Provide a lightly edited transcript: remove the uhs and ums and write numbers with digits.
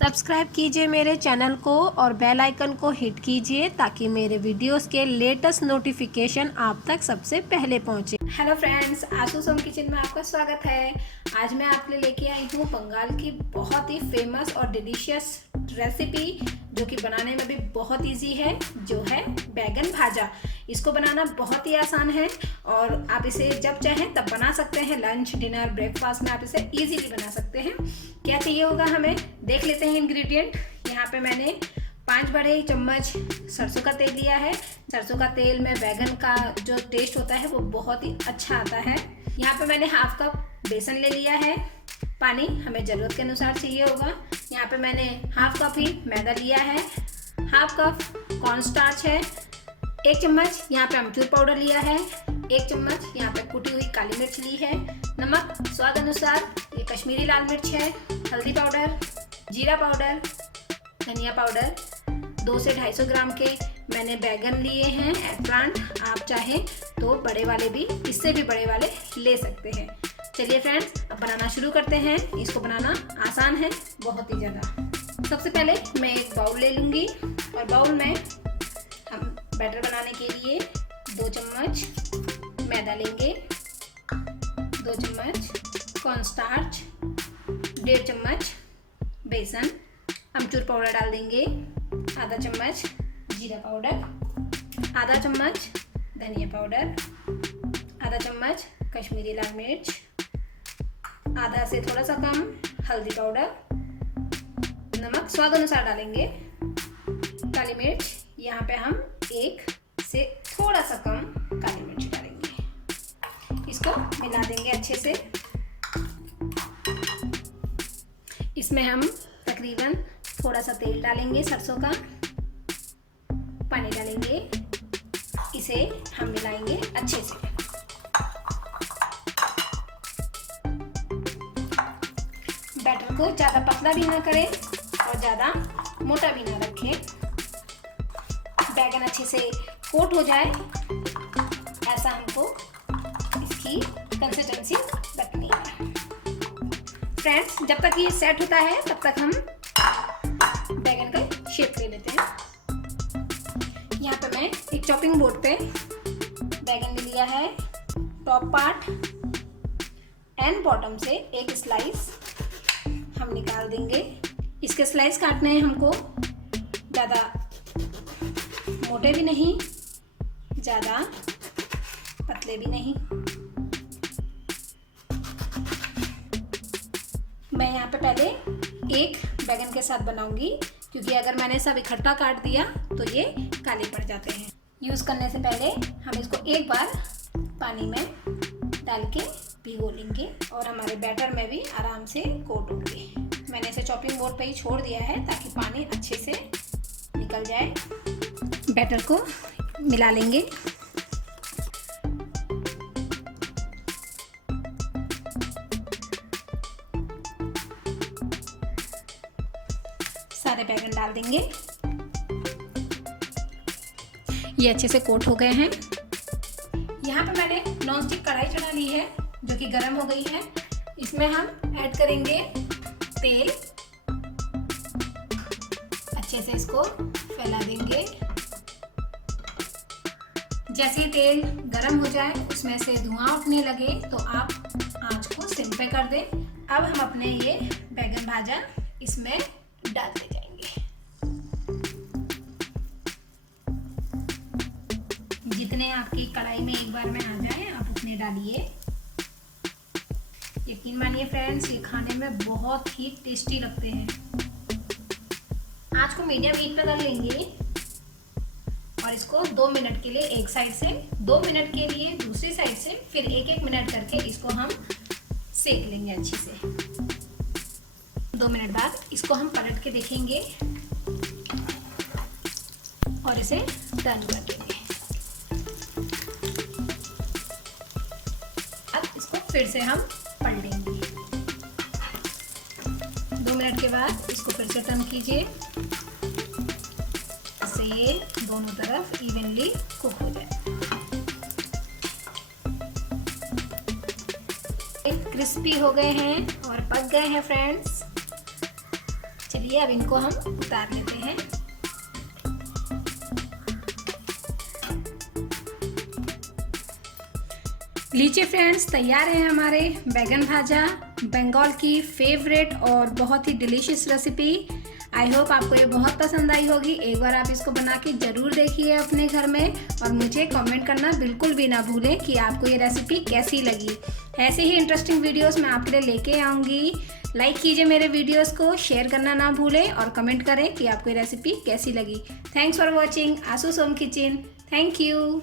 Subscribe कीजिए मेरे channel को और बेल आइकन को हिट कीजिए ताकि मेरे वीडियोस के लेटेस्ट नोटिफिकेशन आप तक सबसे पहले पहुंचे। Hello friends, Asus home kitchen में आपका स्वागत है। आज मैं आपके लिए लेके आई हूँ बंगाल की बहुत ही फेमस और डिलीशियस रेसिपी जो कि बनाने में भी बहुत इजी है, जो है बैगन भाजा। इसको बनाना बहुत ही आसान है और आप इसे जब चाहें तब बना सकते हैं। लंच, डिनर, ब्रेकफास्ट में आप इसे इजीली बना सकते हैं। क्या चाहिए होगा हमें, देख लेते हैं इंग्रेडिएंट। यहाँ पे मैंने 5 बड़े चम्मच सरसों का तेल लिया है। सरसों का तेल में बैगन का जो टेस्ट होता है वो बहुत ही अच्छा आता है। यहाँ पे मैंने हाफ कप बेसन ले लिया है। पानी हमें ज़रूरत के अनुसार चाहिए होगा। यहाँ पे मैंने हाफ कप ही मैदा लिया है। हाफ कप कॉर्न स्टार्च है। 1 चम्मच यहाँ पे अमचूर पाउडर लिया है। 1 चम्मच यहाँ पे कुटी हुई काली मिर्च ली है। नमक स्वाद अनुसार। ये कश्मीरी लाल मिर्च है। हल्दी पाउडर, जीरा पाउडर, धनिया पाउडर। 200 से 250 ग्राम के मैंने बैगन लिए हैं एगप्लांट। आप चाहें तो बड़े वाले भी, इससे भी बड़े वाले ले सकते हैं। चलिए फ्रेंड्स, अब बनाना शुरू करते हैं। इसको बनाना आसान है, बहुत ही ज़्यादा। सबसे पहले मैं एक बाउल ले लूँगी और बाउल में हम बैटर बनाने के लिए 2 चम्मच मैदा लेंगे, 2 चम्मच कॉर्न स्टार्च, 1.5 चम्मच बेसन, अमचूर पाउडर डाल देंगे, आधा चम्मच जीरा पाउडर, आधा चम्मच धनिया पाउडर, आधा चम्मच कश्मीरी लाल मिर्च, आधा से थोड़ा सा कम हल्दी पाउडर, नमक स्वाद अनुसार डालेंगे, काली मिर्च यहाँ पे हम 1 से थोड़ा सा कम काली मिर्च डालेंगे। इसको मिला देंगे अच्छे से। इसमें हम तकरीबन थोड़ा सा तेल डालेंगे सरसों का, पानी डालेंगे, इसे हम मिलाएंगे अच्छे से। बैटर को ज़्यादा पतला भी ना करें और ज़्यादा मोटा भी ना रखें। बैगन अच्छे से कोट हो जाए, ऐसा हमको इसकी कंसिस्टेंसी रखनी है। फ्रेंड्स, जब तक ये सेट होता है तब तक हम बैगन का शेप ले लेते हैं। यहाँ पे मैं एक चॉपिंग बोर्ड पे बैगन ले लिया है। टॉप पार्ट एंड बॉटम से एक स्लाइस हम निकाल देंगे। इसके स्लाइस काटने हैं हमको, ज़्यादा मोटे भी नहीं, ज़्यादा पतले भी नहीं। मैं यहाँ पे पहले एक बैगन के साथ बनाऊंगी, क्योंकि अगर मैंने सब इकट्ठा काट दिया तो ये काले पड़ जाते हैं। यूज़ करने से पहले हम इसको एक बार पानी में डाल के भिगो लेंगे और हमारे बैटर में भी आराम से कोट होंगे। मैंने इसे चॉपिंग बोर्ड पे ही छोड़ दिया है ताकि पानी अच्छे से निकल जाए। बैटर को मिला लेंगे। सारे बैगन डाल देंगे। ये अच्छे से कोट हो गए हैं। यहाँ पे मैंने नॉनस्टिक कढ़ाई चढ़ा ली है जो कि गर्म हो गई है। इसमें हम ऐड करेंगे तेल। अच्छे से इसको फैला देंगे। जैसे ही तेल गर्म हो जाए, उसमें से धुआं उठने लगे तो आप आंच को सिम पे कर दें। अब हम अपने ये बैगन भाजा इसमें डालते जाएंगे। जितने आपकी कढ़ाई में एक बार में आ जाए आप उतने डालिए। यकीन मानिए फ्रेंड्स, ये खाने में बहुत ही टेस्टी लगते हैं। आँच को मीडियम हीट पर कर लेंगे और इसको 2 मिनट के लिए एक साइड से, 2 मिनट के लिए दूसरी साइड से, फिर 1-1 मिनट करके इसको हम सेक लेंगे अच्छे से। 2 मिनट बाद इसको हम पलट के देखेंगे और इसे टर्न कर देंगे। अब इसको फिर से हम पलटेंगे। 2 मिनट के बाद इसको फिर से टर्न कीजिए, इससे ये दोनों तरफ इवनली कुक हो जाए। क्रिस्पी हो गए हैं और पक गए हैं फ्रेंड्स। चलिए अब इनको हम उतार लेते हैं। लीजिए फ्रेंड्स, तैयार है हमारे बैगन भाजा, बंगाल की फेवरेट और बहुत ही डिलीशियस रेसिपी। आई होप आपको ये बहुत पसंद आई होगी। एक बार आप इसको बना के ज़रूर देखिए अपने घर में और मुझे कमेंट करना बिल्कुल भी ना भूलें कि आपको ये रेसिपी कैसी लगी। ऐसे ही इंटरेस्टिंग वीडियोस मैं आपके लिए लेके आऊँगी। लाइक कीजिए मेरे वीडियोस को, शेयर करना ना भूलें और कमेंट करें कि आपको ये रेसिपी कैसी लगी। Thanks for watching Asus home kitchen. Thank you.